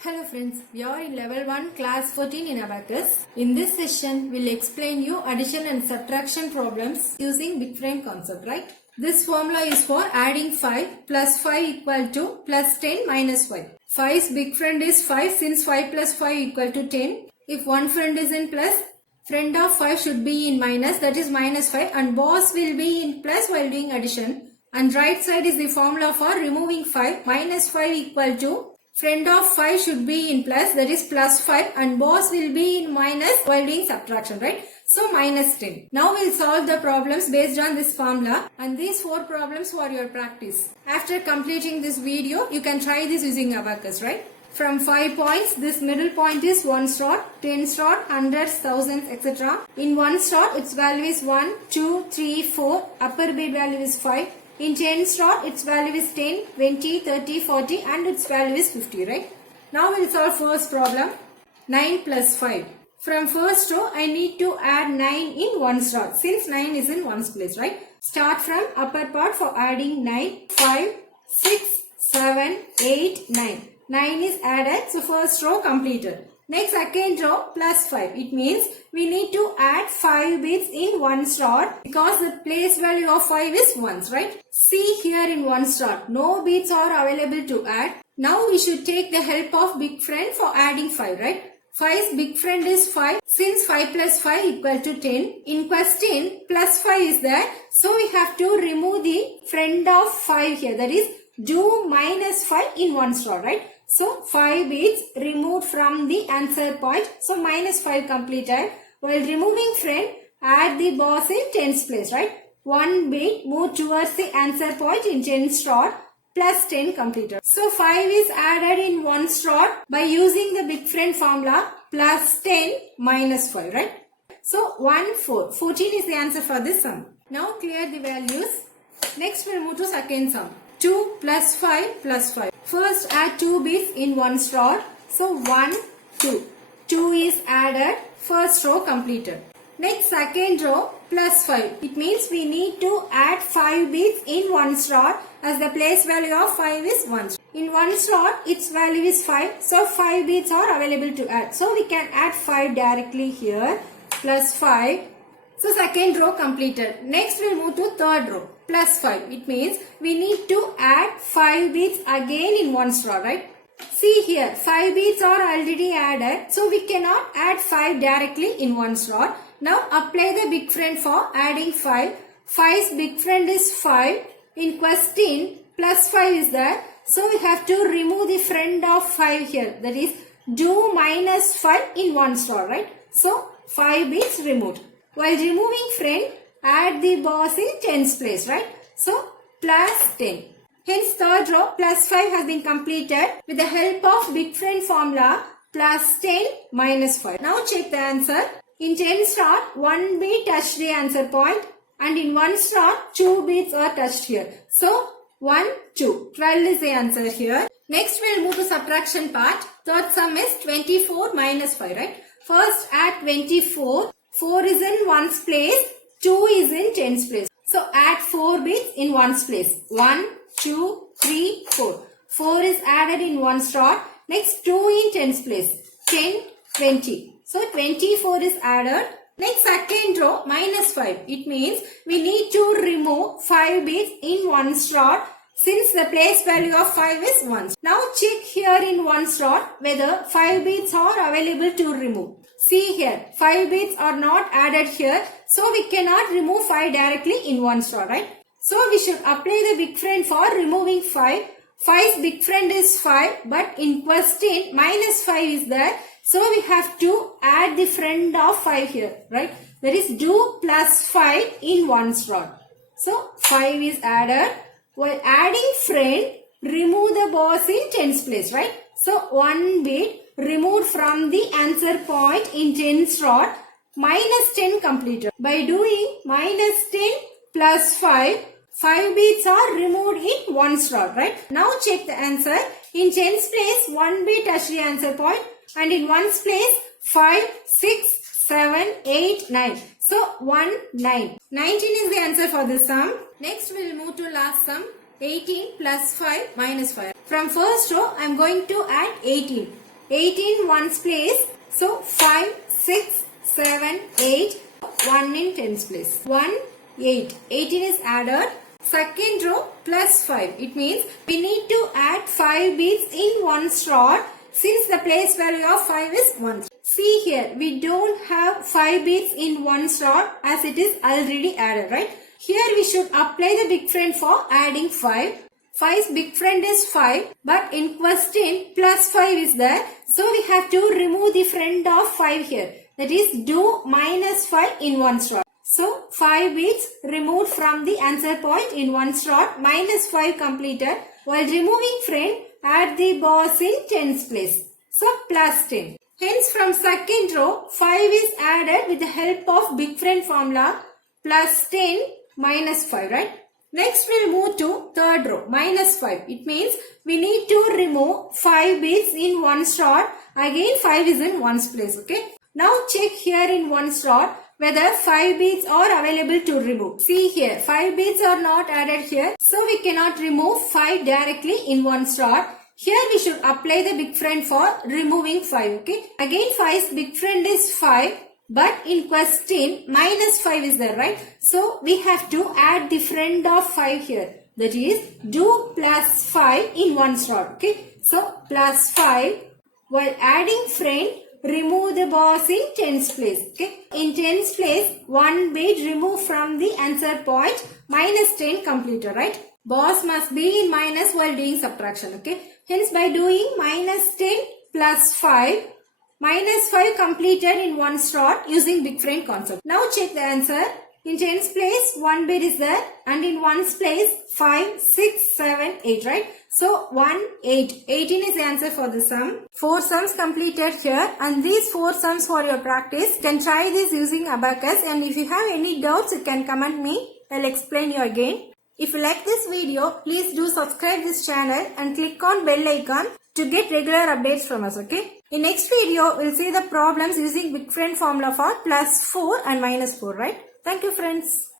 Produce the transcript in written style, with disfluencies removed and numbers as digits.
Hello friends, we are in level 1 class 14 in Abacus. In this session, we'll explain you addition and subtraction problems using BigFriend concept, right? This formula is for adding 5 plus 5 equal to plus 10 minus 5. 5's BigFriend is 5 since 5 plus 5 equal to 10. If one friend is in plus, friend of 5 should be in minus, that is minus 5, and boss will be in plus while doing addition. And right side is the formula for removing 5. Minus 5 equal to friend of 5 should be in plus, that is plus 5, and boss will be in minus while doing subtraction, right? So minus 10. Now we'll solve the problems based on this formula, and these 4 problems for your practice. After completing this video, you can try this using Abacus, right? From 5 points, this middle point is 1 star, 10 star, hundreds, thousands, etc. In 1 star, its value is 1, 2, 3, 4, upper bit value is 5. In 10 star, its value is 10, 20, 30, 40 and its value is 50, right? Now we'll solve first problem. 9 plus 5. From first row, I need to add 9 in 1 star since 9 is in 1's place, right? Start from upper part for adding 9. 5, 6, 7, 8, 9. 9 is added, so first row completed. Next second row plus 5. It means we need to add 5 bits in 1 star because the place value of 5 is 1's, right? See here in 1 star, no bits are available to add. Now we should take the help of BigFriend for adding 5, right? 5's BigFriend is 5 since 5 plus 5 equal to 10. In question, plus 5 is there. So we have to remove the friend of 5 here. That is, do minus 5 in 1 star, right? So 5 bits removed from the answer point. So minus 5 completed. While removing friend, add the boss in 10's place, right? 1 bit move towards the answer point in 10 star plus 10 completed. So 5 is added in 1 star by using the BigFriend formula plus 10 minus 5, right? So 1, 4. 14 is the answer for this sum. Now clear the values. Next we'll move to second sum. 2 plus 5 plus 5. First add 2 bits in 1 star. So 1, 2. 2 is added. First row completed. Next second row plus 5. It means we need to add 5 bits in 1 star as the place value of 5 is 1. In 1 star its value is 5. So 5 bits are available to add. So we can add 5 directly here. Plus 5. So second row completed. Next we'll move to third row. Plus 5. It means we need to add 5 bits again in 1 star, right? See here, 5 bits are already added. So we cannot add 5 directly in 1 star. Now apply the BigFriend for adding 5. 5's BigFriend is 5. In question, plus 5 is there. So we have to remove the friend of 5 here. That is, do minus 5 in 1 star, right? So 5 bits removed. While removing friend, add the boss in 10's place, right? So plus 10. Hence third row plus 5 has been completed with the help of BigFriend formula plus 10 minus 5. Now check the answer. In 10 star, 1 bit touched the answer point, and in 1 star, 2 bits are touched here. So 1, 2. 12 is the answer here. Next we'll move to subtraction part. Third sum is 24 minus 5, right? First add 24. 4 is in 1's place. 2 is in 10's place. So add 4 bits in 1's place. 1, 2, 3, 4. 4 is added in 1 star. Next 2 in 10's place. 10, 20. So 24 is added. Next second row minus 5. It means we need to remove 5 bits in 1 star since the place value of 5 is 1. Now check here in 1 star whether 5 bits are available to remove. See here, 5 bits are not added here. So we cannot remove 5 directly in 1 star, right? So we should apply the BigFriend for removing 5. 5's BigFriend is 5, but in question minus 5 is there. So we have to add the friend of 5 here, right? That is, do plus 5 in 1 star. So 5 is added. While adding friend, remove the boss in 10's place, right? So 1 bit removed from the answer point in 10 star, minus 10 completed. By doing minus 10 plus 5, 5 bits are removed in 1 star, right? Now check the answer. In 10's place, 1 bit touched the answer point, and in 1's place, 5, 6, 7, 8, 9. So 1, 9. 19 is the answer for this sum. Next we will move to last sum. 18 plus 5 minus 5. From first row, I am going to add 18. 8 in 1's place. So 5, 6, 7, 8. 1 in 10's place. 1, 8. 18 is added. Second row plus 5. It means we need to add 5 beads in 1's rod since the place value of 5 is 1. See here, we don't have 5 beads in 1's rod as it is already added, right? Here we should apply the big friend for adding 5. 5's big friend is 5, but in question plus 5 is there. So we have to remove the friend of 5 here. That is do minus 5 in 1's rod. So 5 beads removed from the answer point in 1's rod, minus 5 completed. While removing friend, add the boss in 10's place. So plus 10. Hence from second row, 5 is added with the help of big friend formula, plus 10 minus 5, right? Next we'll move to third row, minus 5. It means we need to remove 5 beads in 1's rod. Again 5 is in 1's place, okay? Now check here in 1's rod whether 5 beads are available to remove. See here, 5 beads are not added here. So we cannot remove 5 directly in 1's rod. Here we should apply the big friend for removing 5, okay? Again 5's big friend is 5. But in question, minus 5 is there, right? So we have to add the friend of 5 here. That is, do plus 5 in 1's rod, okay? So plus 5. While adding friend, remove the boss in 10's place, okay? In 10's place, 1 bead removed from the answer point, minus 10 completed, right? Boss must be in minus while doing subtraction, okay? Hence by doing minus 10 plus 5, minus 5 completed in 1's rod using big friend concept. Now check the answer. In 10's place, 1 bead is there, and in 1's place, 5, 6, 7, 8, right? So 1, 8. 18 is the answer for the sum. 4 sums completed here, and these 4 sums for your practice. You can try this using Abacus, and if you have any doubts, you can comment me. I'll explain you again. If you like this video, please do subscribe this channel and click on bell icon to get regular updates from us, okay? In next video, we'll see the problems using big friend formula for plus 4 and minus 4, right? Thank you, friends.